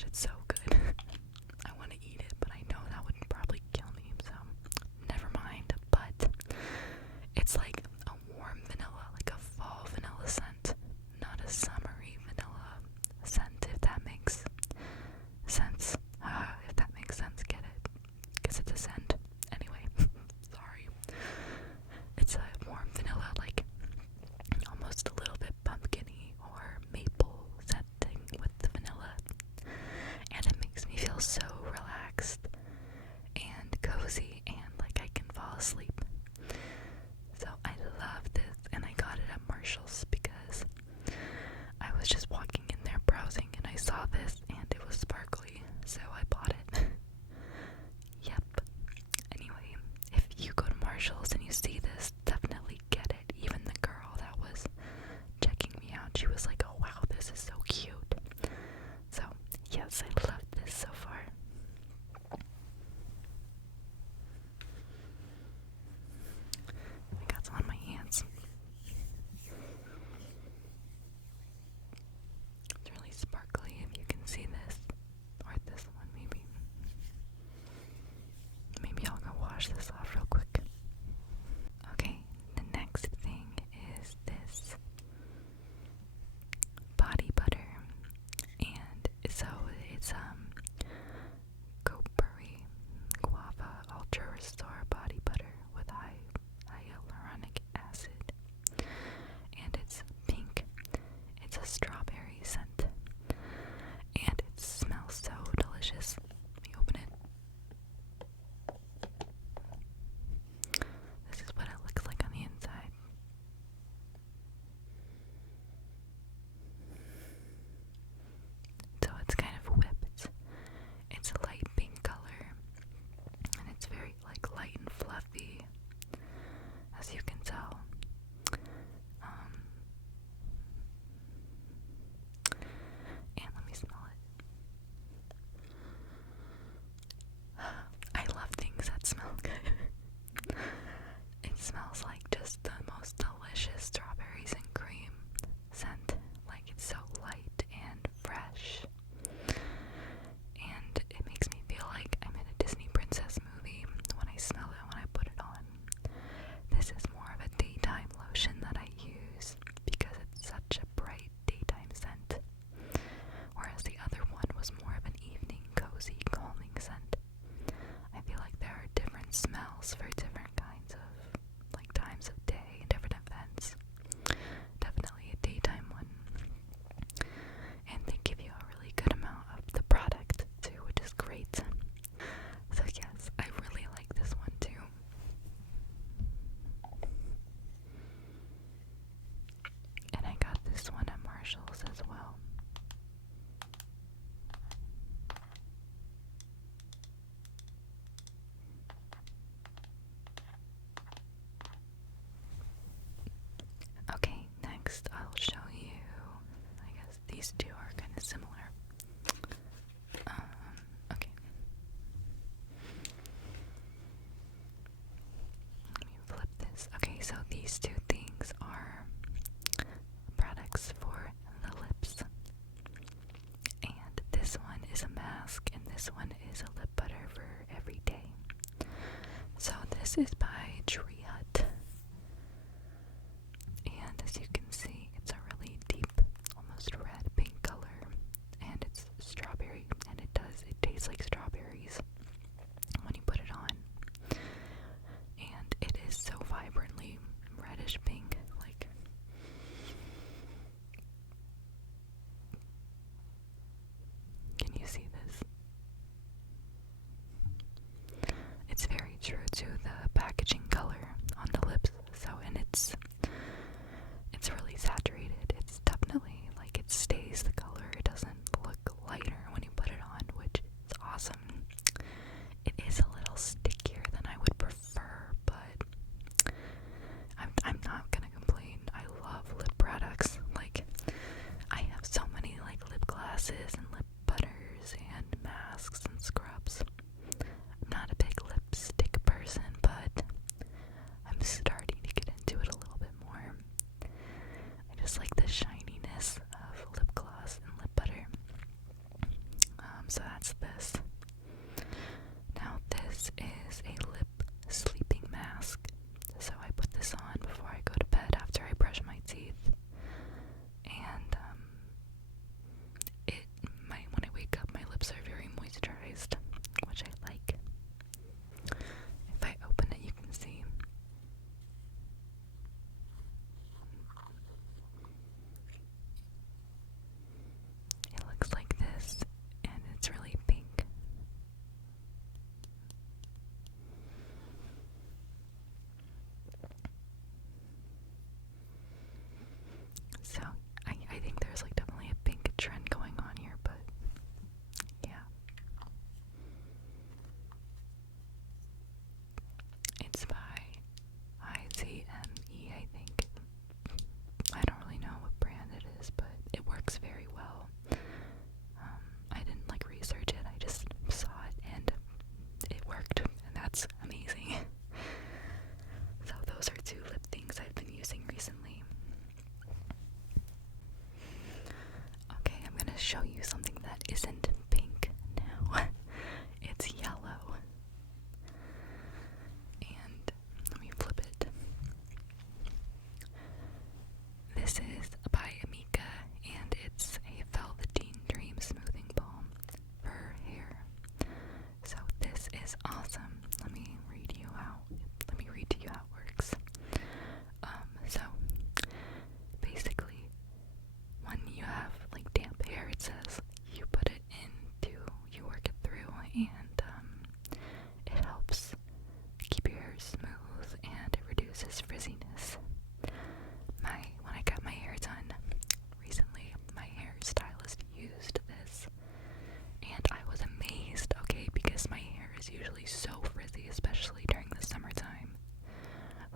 gosh, it's so good. I want to eat it, but I know that would probably kill me, so never mind. But it's like a warm vanilla, like a fall vanilla scent, not a summery vanilla scent, if that makes sense. If that makes sense, get it? Because it's a scent. Anyway, sorry. It's a warm vanilla, like almost a little bit pumpkin-y or maple scenting with the vanilla. And it makes me feel so relaxed and cozy and like I can fall asleep. So I love this, and I got it at Marshall's because I was just walking in there browsing and I saw this and it was sparkly, so I bought it. Yep. Anyway, if you go to Marshall's and you see this, definitely get it. Even the girl that was checking me out, she was like, oh wow, this is so cute. So yes, I love this so far. I got some on my hands. It's really sparkly, if you can see this. Or this one, maybe. Maybe I'll go wash this off real quick. Okay, the next thing is this body butter. And so it's Goatberry Guava Ultra Restore Body Butter with hyaluronic acid. And it's pink. It's a strawberry scent. And it smells so delicious. Let me open it. This is what it looks like on the inside. So it's kind of whipped. It's a light pink color, and it's very like light and fluffy, as you can tell. And let me smell it. I love things that smell good. It smells like just the most delicious strawberries and cream scent. Like it's so light and fresh. And it makes me feel like I'm in a Disney princess movie when I smell it, when I put it on. This is more of a daytime lotion that I use because it's such a bright daytime scent. Whereas the other one was more of an evening, cozy, calming scent. I feel like there are different smells for different kinds of, like, times of day and different events. Definitely a daytime one. And they give you a really good amount of the product too, which is great. So yes, I really like this one too. And I got this one at Marshall's as well. Okay, next I'll show you, I guess these two are kind of similar. Okay. Let me flip this. Okay, so these two things are products for the lips. And this one is a mask, and this one is a lip butter for every day. So this is by Tree Hut. And as you can see, it's a really deep, almost red pink color. And it's strawberry, and it tastes like strawberries when you put it on. And it is so vibrantly reddish show you something that isn't pink now. It's yellow. And let me flip it. This is by Amika, and it's a Velveteen Dream Smoothing Balm for hair. So this is awesome. Let me read to you how it works. So basically, when you have like damp hair, it says you put it you work it through, and it helps keep your hair smooth and it reduces frizziness. When I got my hair done recently, my hairstylist used this, and I was amazed, okay, because my hair is usually so frizzy, especially during the summertime.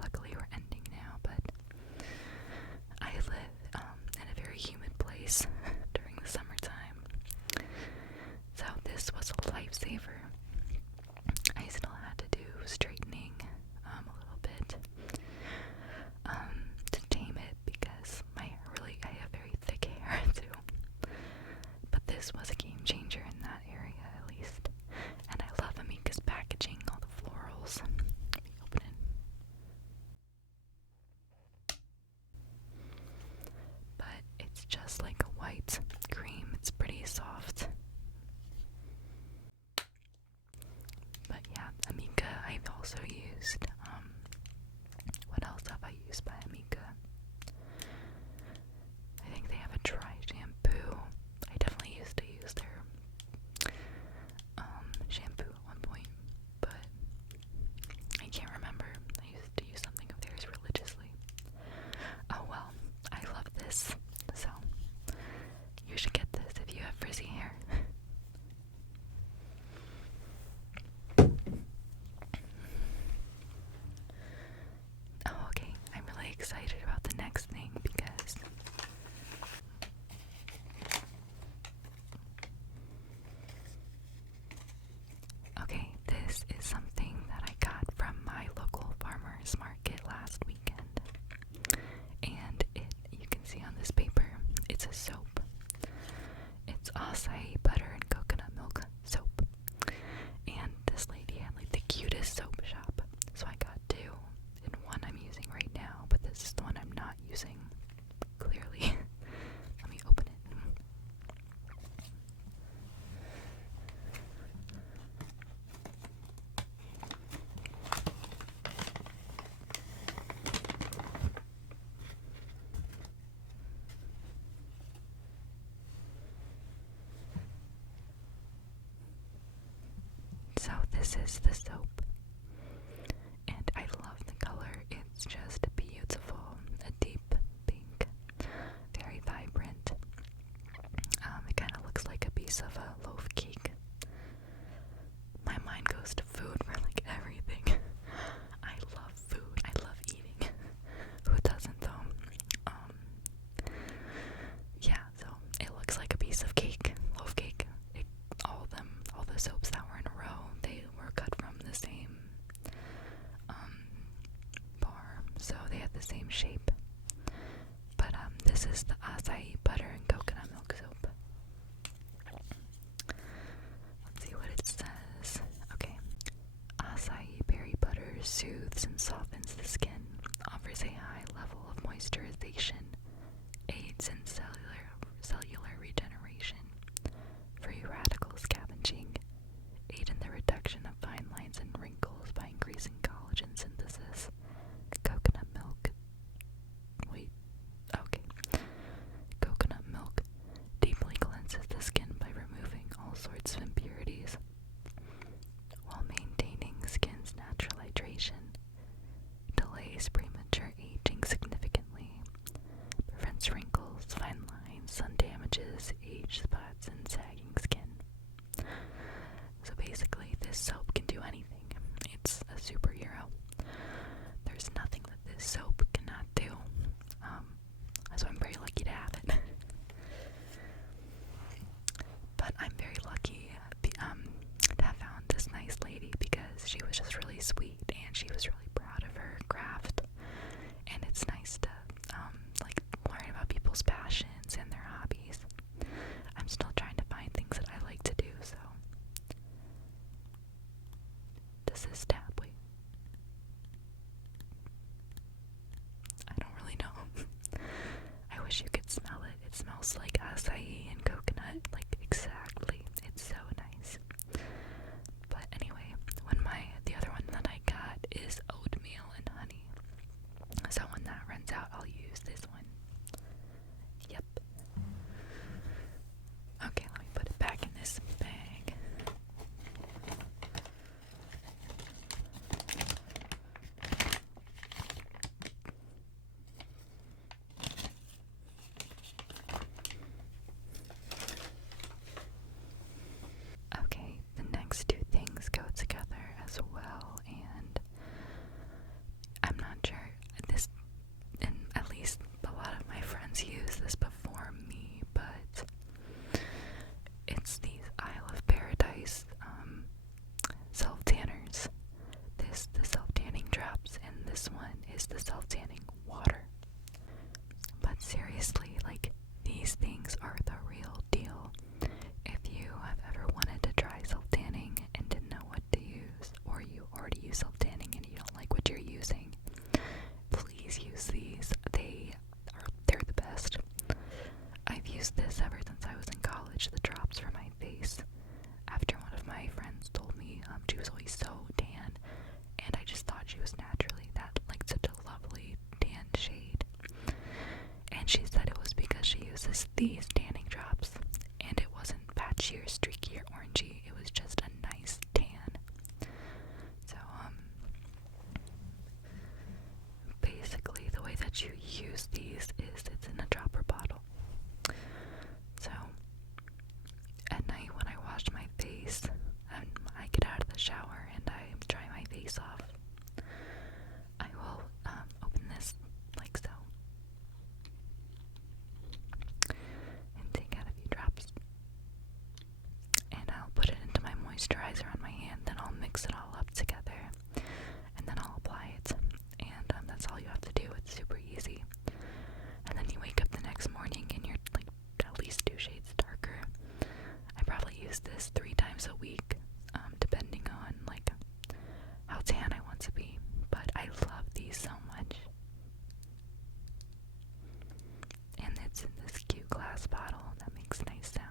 Luckily, we're ending now, but I live in a very humid place during the summertime, so this was a lifesaver. I still had to do straightening a little bit to tame it because I have very thick hair too. But this was a game changer in that area, at least. And I love Amika's packaging, all the florals. Let me open it. But it's just like a white cream. It's pretty soft. But yeah, Amika, I've also used. What else have I used by Amika? I think they have a dry shampoo. I definitely used to use their shampoo at one point, but I can't remember. I used to use something of theirs religiously. Oh well, I love this, so you should get this if you have frizzy hair. Oh, okay, I'm really excited about the next thing because okay, this is something that I got from my local farmer's market last weekend. And you can see on this paper, it's a soap. It's acai butter and coconut milk soap. And this lady had like the cutest soap shop. So I got two. And one I'm using right now, but this is the one I'm not using, clearly. Let me open it. So this is the soap, and I love the color. It's just beautiful, a deep pink, very vibrant. It kind of looks like a piece of a loaf cake. My mind goes to food for like everything. I love food. I love eating. Who doesn't though? Yeah, so it looks like a piece of cake, loaf cake. All the soaps that were in a row, they were cut from the same smells like acai and coconut, like exactly. It's so nice. But anyway, the other one that I got is oatmeal and honey. So when that runs out, I'll use this one. Yep. Okay, let me put it back in this bag. Okay, the next two things go together as well, and I'm not sure this, and at least a lot of my friends use this before me, but it's these Isle of Paradise SelfTanners. This the self-tanning drops, and this one is the self-tanning water. But seriously, like, these things are the real deal. If you have ever wanted to try self-tanning and didn't know what to use, or you already use self-tanning and you don't like what you're using, please use these. They're the best. I've used this ever since I was in college, the drops for my face. After one of my friends told me she was always so tan, and I just thought she was naturally that, like, such a lovely tan shade. And she said it was because she uses these tanning drops, and it wasn't patchy or streaky or orangey, it was just a nice tan. So, basically the way that you use these is it's in a dropper bottle. So, at night when I wash my face, and I get out of the shower and I dry my face off, I will open this like so, and take out a few drops, and I'll put it into my moisturizer on my hand, then I'll mix it all up together, and then I'll apply it, and that's all you have to do. It's super easy. And then you wake up the next morning and you're like at least 2 shades darker. I probably use this 3 times a week, depending on like how tan I want to be, but I love these so much. And it's in this cute glass bottle that makes nice sounds.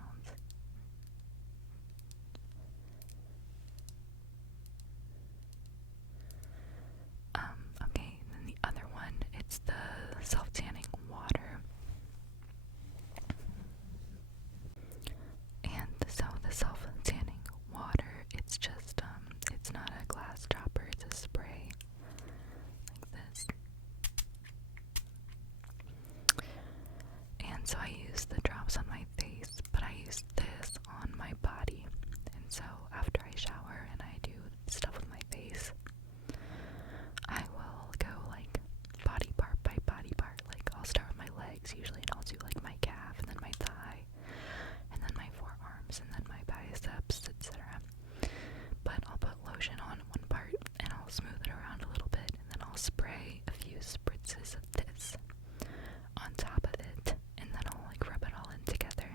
Okay, and then the other one, it's the self-tanning water. And so the self-tanning water, it's just, it's not a glass dropper, it's a spray, like this. And so I use the drops on my face, but I use this on my body. And so after I shower and I do stuff with my face, I will go like body part by body part. Like I'll start with my legs usually, and I'll do like my calf, and then my thigh, and then my forearms, and then my biceps, etc. But I'll put lotion on one part, and I'll smooth it around a little bit, and then I'll spray a few spritzes of this on top of it, and then I'll like rub it all in together.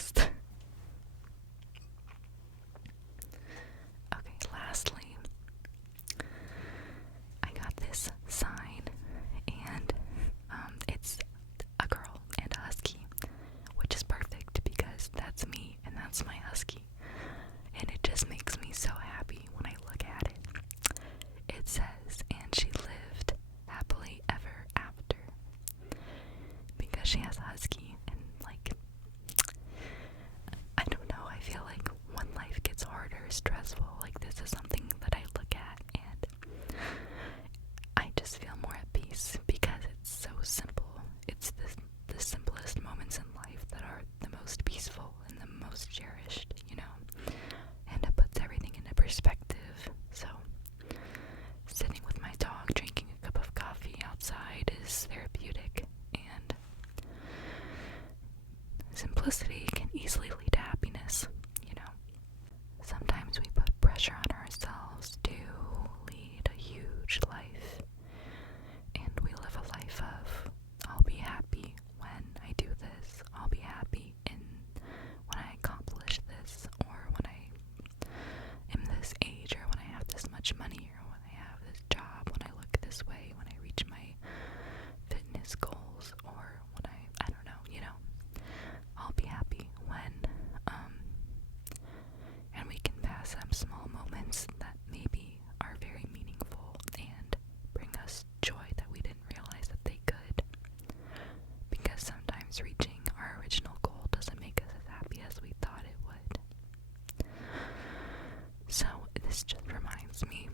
next. Okay, lastly, I got this sign, and it's a girl and a husky, which is perfect because that's me and that's my husky, and it just makes me so happy when I look at it. It says, "And she lived happily ever after," because she has a husky, and like, I don't know, I feel like when life gets harder, stressful, like this is something that I look at and I just feel more at peace because it's so simple. It's the simplest moments in life that are the most peaceful and the most cherished, you know? And it puts everything into perspective. So, sitting with my dog, drinking a cup of coffee outside is therapeutic, and simplicity can easily lead to happiness, you know? Sometimes we put pressure on ourselves to lead a huge life, and we live a life of, I'll be happy when I do this, I'll be happy when I accomplish this, or when I am this age, or when I have this much money, or when I have this job, when I look this way, when I reach my fitness goals, or when I don't know, you know, I'll be happy when, and we can pass some small moments that maybe are very meaningful and bring us joy that we didn't realize that they could, because sometimes reaching our original goal doesn't make us as happy as we thought it would. So this just reminds me